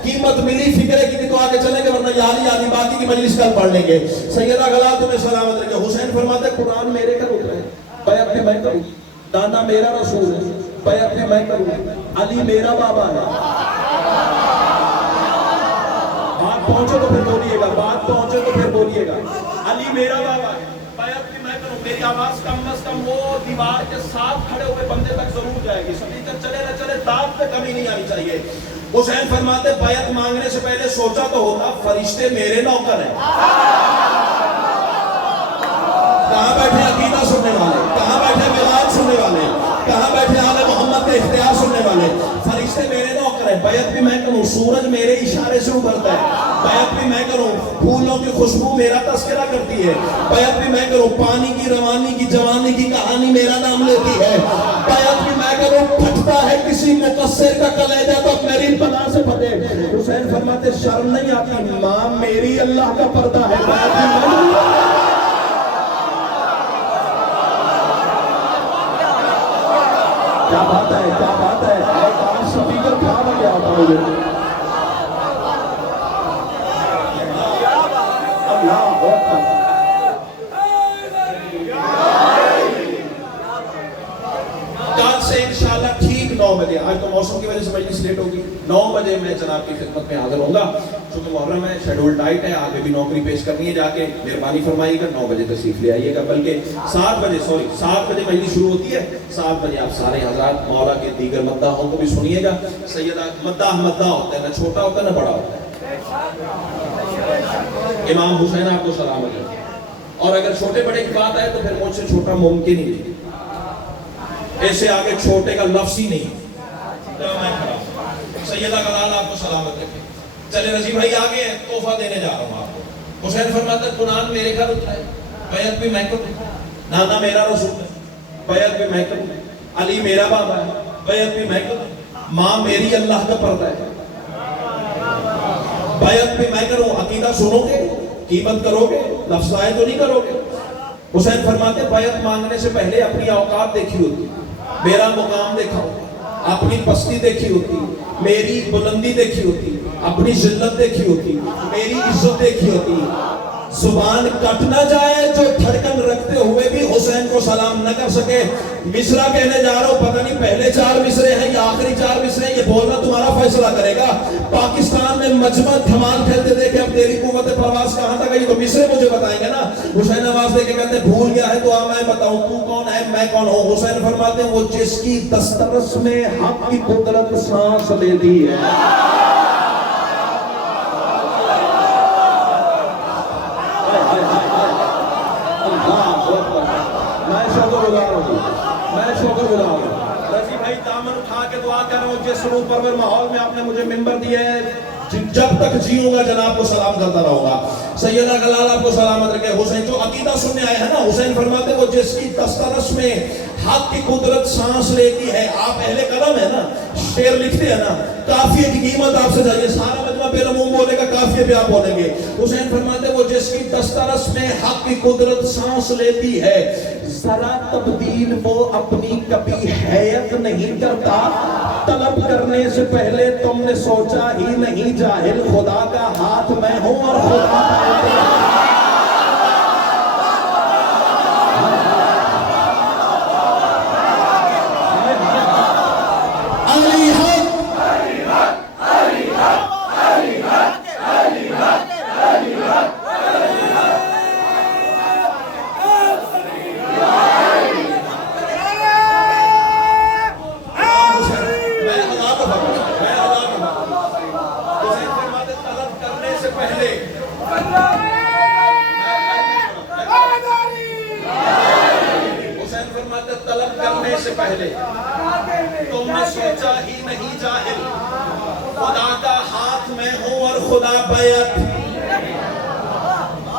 قیمت ملی, فکرے کی تو آگے چلیں گے, ورنہ یادی یادی باقی کی مجلس کل پڑھ لیں گے. سیدہ کلال تمہیں سلامت رکھے. حسین فرماتے قرآن میرے گھر اترا ہے, بیعت بھی میں کروں. نانا میرا رسول ہے, بیعت بھی میں کروں. علی میرا بابا ہے. بات پہنچے تو پھر بولیے گا, بات پہنچے تو پھر بولیے گا. علی میرا بابا ہے, بیعت بھی میں کروں. میری آواز کم از کم وہ دیوار کے ساتھ کھڑے ہوئے بندے تک ضرور جائے گی. سپیکر چلے نہ چلے, داد پہ کمی نہیں آنی چاہیے. حسین فرماتے بیعت مانگنے سے پہلے سوچا تو ہوتا فرشتے میرے نوکر ہیں. کہاں بیٹھے عقیدہ سننے والے, کہاں بیٹھے ولایت سننے والے, کہاں بیٹھے آل محمد کے اختیار سننے والے. فرشتے میرے نوکر ہیں, بیعت بھی میں کروں. سورج میرے اشارے سے ابھرتا ہے, بیعت بھی میں کروں. پھولوں کی خوشبو میرا تذکرہ کرتی ہے, بیعت بھی میں کروں. پانی کی روانی کی جوانی کی کہانی میرا نام لیتی ہے, بیعت بھی میں کروں. پھٹتا ہے کسی مقصر کا کلیجہ تو میری پناہ سے پھٹے. حسین فرماتے شرم نہیں آتی, ماں میری اللہ کا پردہ ہے, بیعت بھی میں کروں. کیا بات ہے, کیا بات ہے. ایک سپیکر خراب ہو گیا ہوتا مجھے. کل سے انشاءاللہ ٹھیک 9 بجے, آج تو موسم کی وجہ سے مجلس لیٹ ہوگی, 9 بجے میں جناب کی خدمت میں حاضر ہوں گا. چونکہ محرم ہے، شیڈول ٹائٹ ہے، آگے بھی نوکری پیش کرنی ہے، جا کے مہربانی فرمائیے گا 9 بجے تشریف لے آئیے گا، بلکہ 7 بجے مجلس شروع ہوتی ہے، 7 بجے آپ سارے حضرات مولا کے دیگر مداحوں کو بھی سنیے گا. سیدہ مداح ہوتا ہے، نہ چھوٹا ہوتا ہے نہ بڑا ہوتا ہے. امام حسین آپ کو سلامت ہے. اور اگر چھوٹے بڑے کی بات آئے تو پھر مجھ سے چھوٹا ممکن ہی نہیں، ایسے آگے چھوٹے کا لفظ ہی نہیں. سیدہ کلال آپ کو سلامت رکھے. چلے رضی بھائی آگے ہیں، تحفہ دینے جا رہا ہوں آپ کو. حسین فرماتا ہے قرآن میرے گھر اترا ہے، بیعت بھی میں کروں، نانا میرا رسول ہے، بیعت بھی میں کروں، علی میرا بابا ہے، بیعت بھی میں کروں، ماں میری اللہ کا پردہ ہے، بیعت بھی میں کروں. عقیدہ سنو گے، قیمت کرو گے، لفظ آئے تو نہیں کرو گے. حسین فرماتے ہیں بیعت مانگنے سے پہلے اپنی اوقات دیکھی ہوتی، میرا مقام دیکھا ہوتا، اپنی پستی دیکھی ہوتی، میری بلندی دیکھی ہوتی، اپنی ذلت دیکھی ہوتی، میری عزت دیکھی ہوتی. زبان کٹ نہ جائے جو دھڑکن رکھتے ہوئے بھی حسین کو سلام نہ کر سکے. مصرع کہنے جا رہا ہوں، پتہ نہیں پہلے 4 مصرے ہیں یا آخری 4 مصرے ہیں، یہ بولنا تمہارا فیصلہ کرے گا. پاکستان میں مجمع دھمال کھیلتے دیکھے، اب تیری قوت پرواز کہاں تک گئی، تو مصرے مجھے بتائیں گے نا. حسین آواز دے کے کہتے ہیں بھول گیا ہے تو میں بتاؤں تو کون ہے میں کون ہوں. حسین فرماتے ہیں وہ جس کی دسترس میں حق کی قدرت سانس لیتی ہے. میں شکر گزار ہوں. رضی بھائی دامن اٹھا کے دعا کر رہا ہوں، جس روح پرور ماحول میں آپ نے مجھے منبر دیا ہے، جب تک جیوں گا جناب کو سلام کرتا رہوں گا. سیدہ کلال آپ کو سلامت رکھے. حسین جو عقیدہ سننے آئے ہیں نا، حسین فرماتے ہیں وہ جس کی دسترس میں حق کی قدرت سانس لیتی ہے. آپ اہل قلم ہے نا، شعر لکھتے ہیں نا، قافیے کی قیمت آپ سے جائیے، سارا مجمع بے رموم بولے گا، قافیے پہ آپ بولیں گے. حسین فرماتے ہیں وہ جس کی دسترس میں حق کی قدرت سانس لیتی ہے، ذرا تبدیل وہ اپنی کبھی حیت نہیں کرتا. طلب کرنے سے پہلے تم نے سوچا ہی نہیں، جاہل خدا کا ہاتھ میں ہوں اور خدا کا پہلے تم نے سوچا ہی نہیں، جاہل خدا کا ہاتھ میں ہوں اور خدا بیعت.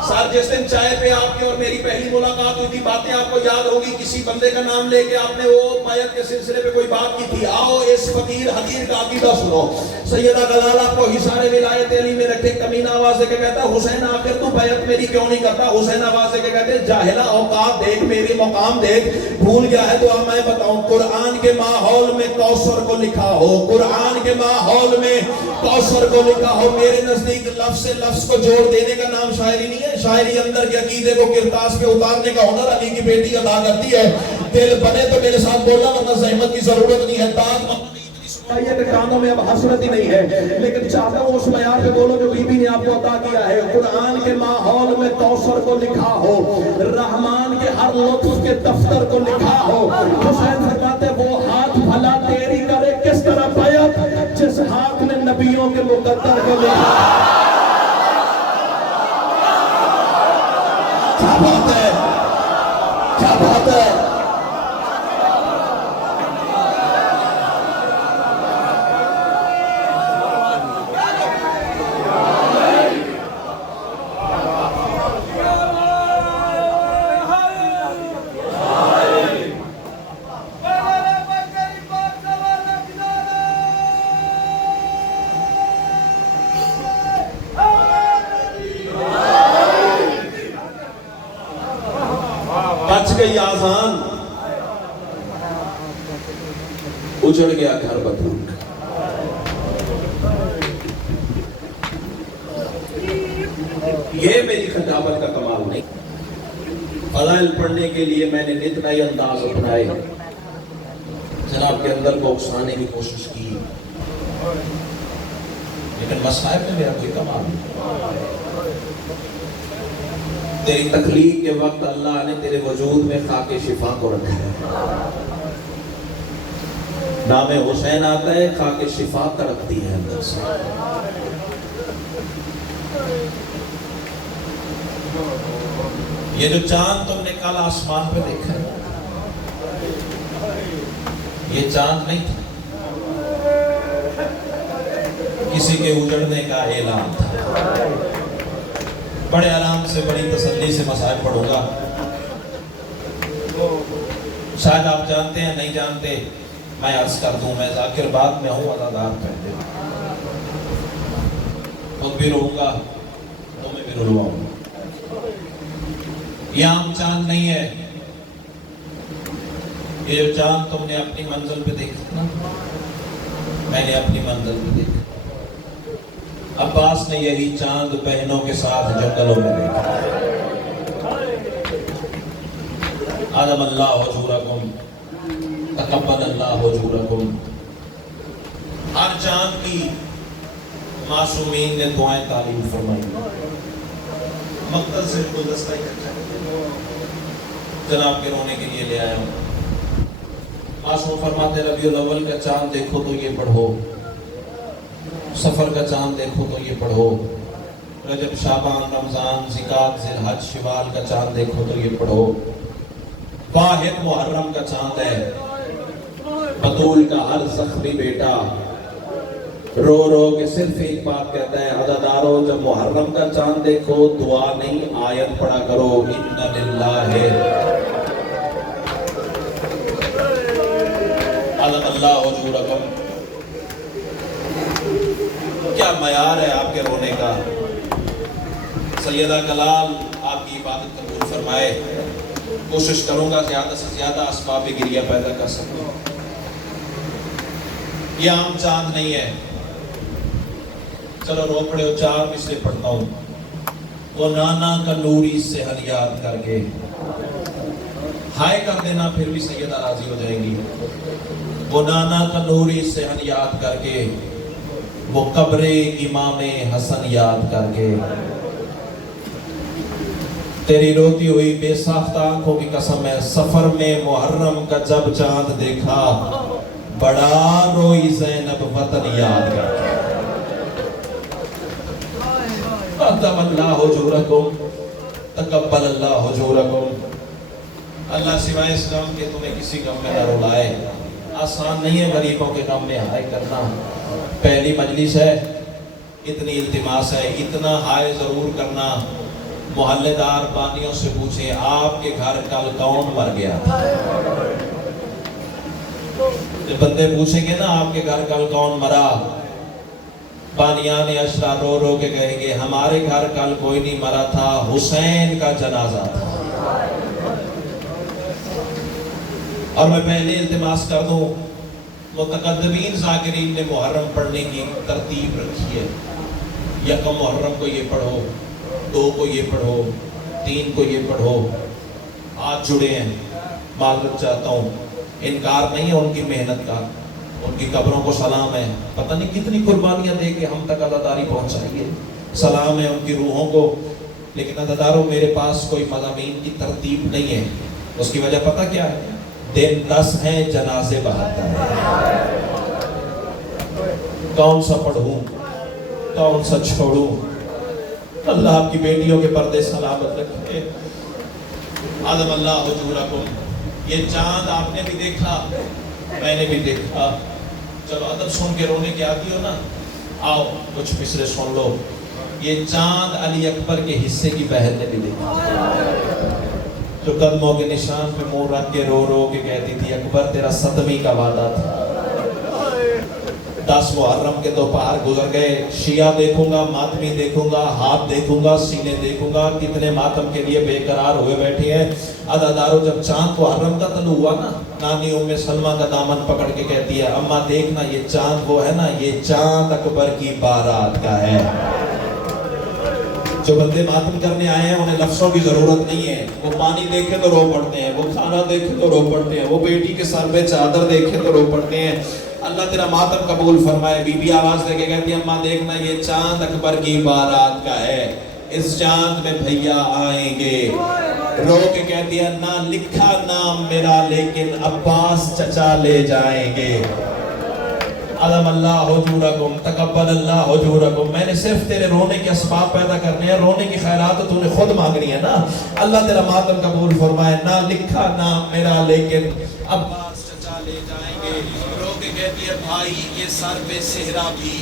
سر جس دن چائے پہ آپ کی اور میری پہلی ملاقات ہوئی تھی، باتیں آپ کو یاد ہوگی، کسی بندے کا نام لے کے آپ نے وہ بیعت کے سلسلے پہ کوئی بات کی تھی. آؤ اس فقیر حقیر کا عقیدہ سنو. سیدہ کلال آپ کو حصار ولایت علی میں رکھے. کمینہ آواز دے کے کہتا ہے حسین آخر تو بیعت میری کیوں نہیں کرتا. حسین آواز دے کے کہتے ہیں جاہلہ اوقات دیکھ، میری مقام دیکھ، بھول گیا ہے تو میں بتاؤں. قرآن کے ماحول میں کوثر کو لکھا ہو، قرآن کے ماحول میں کوثر کو لکھا ہو. میرے نزدیک لفظ سے لفظ کو جوڑ دینے کا نام شاعری نہیں ہے. شاعری اندر کے عقیدے کو کرتاس پہ اتارنے کا ہنر علی کی بیٹی ادا کرتی ہے. دل بنے تو میرے ساتھ بولنا، ورنہ زحمت کی ضرورت نہیں ہے. کہ کانوں میں اب حسرت ہی نہیں ہے، لیکن چاہتا ہوں اس معیار پہ بولو جو بی بی نے آپ کو عطا کیا ہے. قرآن کے ماحول میں کوثر کو لکھا ہو، رحمان کے ہر لطف کے دفتر کو لکھا ہو. حسین فرماتے وہ ہاتھ بھلا تیری کرے کس طرح بیعت، جس ہاتھ نے نبیوں کے مقدر کو لکھا. کیا بات ہے، کیا بات ہے. بچ گئی آزان، اجڑ گیا گھر بطور. یہ میری خطابت کا کمال نہیں. فضائل پڑھنے کے لیے میں نے نت نئے انداز اپنائے، جناب کے اندر کو اکسانے کی کوشش کی. لیکن مصائب میں میرا کوئی کمال نہیں. تیری تخلیق کے وقت اللہ نے تیرے وجود میں خاک شفا کو رکھا ہے. نام حسین آتا ہے، خاک شفا تڑپتی ہے اندر سے. یہ جو چاند تم نے کل آسمان پہ دیکھا ہے، یہ چاند نہیں تھا، کسی کے اجڑنے کا اعلان تھا. بڑے آرام سے بڑی تسلی سے مسائل پڑھوں گا. شاید آپ جانتے ہیں نہیں جانتے، میں عرض کر دوں، میں ذاکر بعد میں ہوں، عزادار پہلے. خود بھی رہوں گا، تمہیں بھی رلواؤں گا. یہ عام چاند نہیں ہے. یہ جو چاند تم نے اپنی منزل پہ دیکھا نا، میں نے اپنی منزل پہ دیکھا. عباس نے یہی چاند بہنوں کے ساتھ جنگلوں میں دیکھا. آدم اللہ حجورکم، تقبل اللہ حجورکم. ہر چاند کی معصومین نے دعائیں تعلیم فرمائی. مقتل سے گلدستہ اکٹھا جناب کے رونے کے لیے لے آیا ہوں. معصوم فرماتے ربیع الاول کا چاند دیکھو تو یہ پڑھو، سفر کا چاند دیکھو تو یہ پڑھو، رجب شعبان رمضان ذکات ذوالحج شوال کا چاند دیکھو تو یہ پڑھو. واحد محرم کا چاند ہے. بطول کا ہر زخمی بیٹا رو رو کے صرف ایک بات کہتا ہے، عزادارو جب محرم کا چاند دیکھو دعا نہیں آیت پڑھا کرو، اِنَّ لِلَّهِ عَلَمَ اللَّهُ حُجُورَكُمْ. کیا معیار ہے آپ کے رونے کا. سیدہ کلال آپ کی عبادت قبول فرمائے. کوشش کروں گا زیادہ سے زیادہ اسباب گریہ پیدا کر سکوں. یہ عام چاند نہیں ہے. چلو رو پڑے ہو، 4 مصرے پڑھتا ہوں. وہ نانا کا نوری صحن یاد کر کے ہائے کر دینا، پھر بھی سیدہ راضی ہو جائیں گی. وہ نانا کا نوری صحن یاد کر کے، وہ قبر امام حسن یاد کر کے، تیری روتی ہوئی بے ساختہ آنکھوں کی قسم ہے، سفر میں محرم کا جب چاند دیکھا بڑا روئی زینب وطن یاد کر کے. قدم اللہ حجورکم، تقبل اللہ حجورکم. اللہ سوائے اس غم کے تمہیں کسی غم میں نہ رلائے. آسان نہیں ہے غریبوں کے غم میں ہائے کرنا. پہلی مجلس ہے، اتنی التماس ہے، اتنا ہائے ضرور کرنا. محلے دار بانیوں سے پوچھیں آپ کے گھر کل کون مر گیا تھا. بندے پوچھیں گے نا آپ کے گھر کل کون مرا، بانیان اشرا رو رو کے کہیں گے ہمارے گھر کل کوئی نہیں مرا تھا، حسین کا جنازہ تھا. اور میں پہلے التماس کر دوں، متقدمین ذاکرین نے محرم پڑھنے کی ترتیب رکھی ہے. یکم محرم کو یہ پڑھو، 2 کو یہ پڑھو، 3 کو یہ پڑھو. ہاتھ جڑے ہیں، معذرت چاہتا ہوں، انکار نہیں ہے ان کی محنت کا، ان کی قبروں کو سلام ہے. پتہ نہیں کتنی قربانیاں دے کے ہم تک عزاداری پہنچائی ہے. سلام ہے ان کی روحوں کو. لیکن عزاداروں میرے پاس کوئی مضامین کی ترتیب نہیں ہے. اس کی وجہ پتہ کیا ہے؟ دن 10 ہیں، جنازے 72 ہیں. کون سا پڑھوں، کون سا چھوڑوں. اللہ آپ کی بیٹیوں کے پردے سلامت رکھے. آدم اللہ حجورکم. یہ چاند آپ نے بھی دیکھا، میں نے بھی دیکھا. چلو ادب سن کے رونے کی آتی ہو نا، آؤ کچھ مصرے سن لو. یہ چاند علی اکبر کے حصے کی بہن نے بھی دیکھا، جو قدموں کے نشان پہ منہ رکھ کے رو رو کے کہتی تھی اکبر تیرا 7ویں کا وعدہ تھا. 10 محرم کے دوپہر گزر گئے. شیعہ دیکھوں گا، ماتمی دیکھوں گا، ہاتھ دیکھوں گا، سینے دیکھوں گا، کتنے ماتم کے لیے بے قرار ہوئے بیٹھے ہیں. عزادارو جب چاند محرم کا طلوع ہوا نا، نانی ام سلمہ کا دامن پکڑ کے کہتی ہے اماں دیکھنا یہ چاند وہ ہے نا، یہ چاند اکبر کی بارات کا ہے. جو بندے ماتم کرنے آئے ہیں انہیں لفظوں کی ضرورت نہیں ہے. وہ پانی دیکھے تو رو پڑتے ہیں، وہ کھانا دیکھے تو رو پڑتے ہیں، وہ بیٹی کے سر پہ چادر دیکھے تو رو پڑتے ہیں. اللہ تیرا ماتم قبول فرمائے. بی بی آواز دے کے کہتی ہے اماں دیکھنا یہ چاند اکبر کی بارات کا ہے, اس چاند میں بھیا آئیں گے. رو کے کہتی ہے نہ لکھا نام میرا لیکن عباس چچا لے جائیں گے. علم اللہ حجورکم تقبل اللہ حجورکم. میں نے صرف تیرے رونے کے اسباب پیدا کرنے ہیں, رونے کی خیرات تو نے خود مانگنی ہے نا. اللہ تیرا ماتم قبول فرمائے. نہ لکھا نام میرا لیکن عباس چچا لے جائیں گے. رو کے کہتی ہے بھائی یہ سر پہ صحرا بھی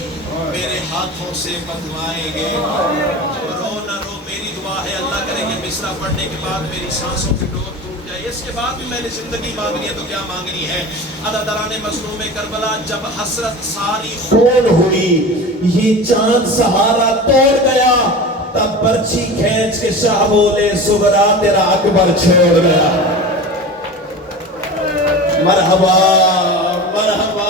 میرے ہاتھوں سے بندوائیں گے. رو نہ رو, میری دعا ہے اللہ کرے کہ مصرع پڑھنے کے بعد میری سانسوں کی ڈور ٹوٹ جائے. اس کے بعد بھی میں نے زندگی مانگنی ہے تو کیا مانگنی ہے. عددران مظلوم کربلا جب حسرت ساری خون ہوئی, یہ چاند سہارا توڑ گیا, تب برچھی کھینچ کے شاہ بولے سغرا تیرا اکبر چھوڑ گیا. مرحبا مرحبا.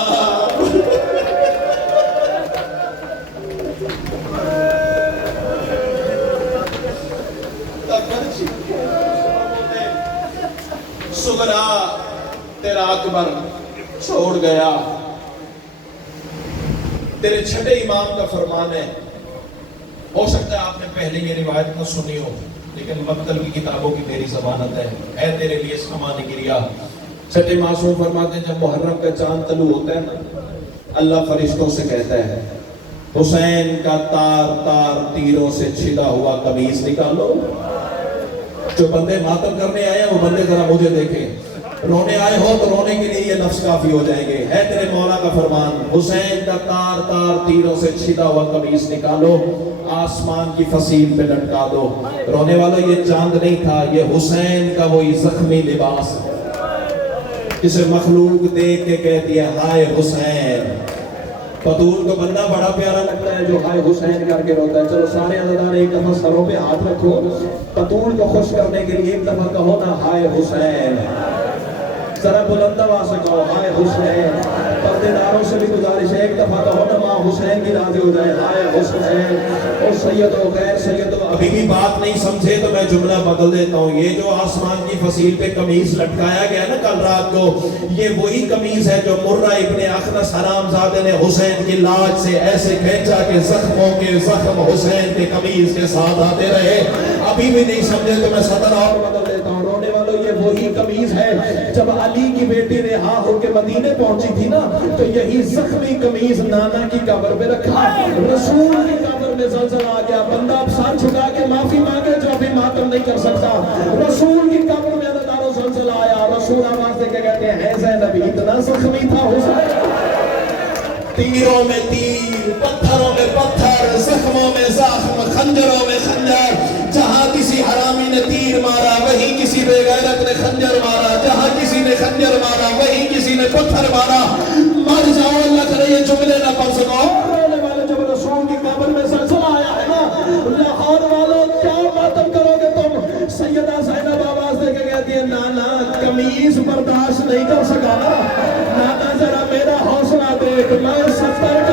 سغرا تیرا اکبر چھوڑ گیا. تیرے چھٹے امام کا فرمان ہے. ہو سکتا ہے آپ نے پہلے یہ روایت نہ سنی ہو, لیکن مقتل کی کتابوں کی میری ضمانت ہے تیرے لیے سامان گریا. چھٹے معصوم فرماتے ہیں جب محرم کا چاند طلوع ہوتا ہے نا, اللہ فرشتوں سے کہتا ہے حسین کا تار تار تیروں سے چھلا ہوا قمیص نکالو. جو بندے ماتم کرنے آئے ہیں وہ بندے ذرا مجھے دیکھیں. رونے آئے ہو تو رونے کے لیے یہ لفظ کافی ہو جائیں گے. ہے تیرے مولا کا فرمان حسین کا تار تار تیروں سے چھلا ہوا قمیص نکالو, آسمان کی فصیل پہ لٹکا دو. رونے والا یہ چاند نہیں تھا, یہ حسین کا وہی زخمی لباس ہے جسے مخلوق دیکھ کے کہتی ہے ہائے حسین. پتول کو بندہ بڑا پیارا لگتا ہے جو ہائے حسین کر کے روتا ہے. چلو سارے عزادار ایک دفعہ سروں پہ ہاتھ رکھو, پتول کو خوش کرنے کے لیے ایک دفعہ کہو نا ہائے حسین. ذرا بلند آواز سے کہو ہائے حسین. پردے داروں سے بھی گزارش ہے ایک دفعہ کہو نا ماں حسین کی راضی ہو جائے ہائے حسین. اور سیدو غیر سیدو ابھی بھی بات نہیں سمجھے تو میں جملہ بدل دیتا ہوں. یہ جو آسمان کی فصیل پہ قمیص لٹکایا گیا نا کل رات کو, یہ وہی قمیص ہے جو مرہ ابن اخنس حرام زادے نے حسین کی لاج سے ایسے کھینچا کہ زخموں کے زخم حسین کے قمیص کے ساتھ آتے رہے. ابھی بھی نہیں سمجھے تو میں سطر اور بدل دیتا ہوں. رونے والوں یہ وہی قمیص ہے جب علی کی بیٹی رہا ہو کے مدینے پہنچی تھی نا, تو یہی زخمی قمیص نانا کی قبر پہ رکھا. رسول کی قبر میں زلزلہ آ گیا, بندہ اب سر جھکا کے معافی مانگے جو ابھی ماتم نہیں کر سکتا. رسول کی قبر میں عدداروں زلزلہ آیا. رسول آواز دے کے کہتے ہیں زینب اتنا زخمی تھا حسین. تیروں میں تیر, پتھروں میں پتھر, زخموں میں زخم, خنجروں میں خنجر. جہاں کسی حرامی نے تیر مارا وہیں کسی بے غیرت نے خنجر مارا, جہاں کسی نے خنجر مارا وہیں کسی نے پتھر مارا. مر جاؤ اللہ کرے یہ جملے نہ پڑھ سکو. رونے والے جب رسول کی قبر میں زلزلہ آیا ہے نا, لاہور والوں کیا ماتم کرو گے تم. سیدہ زینب آواز دے کے کہتی ہے نانا قمیص برداشت نہیں کر سکا نا, نانا ذرا میرا حوصلہ دیکھ, میں 70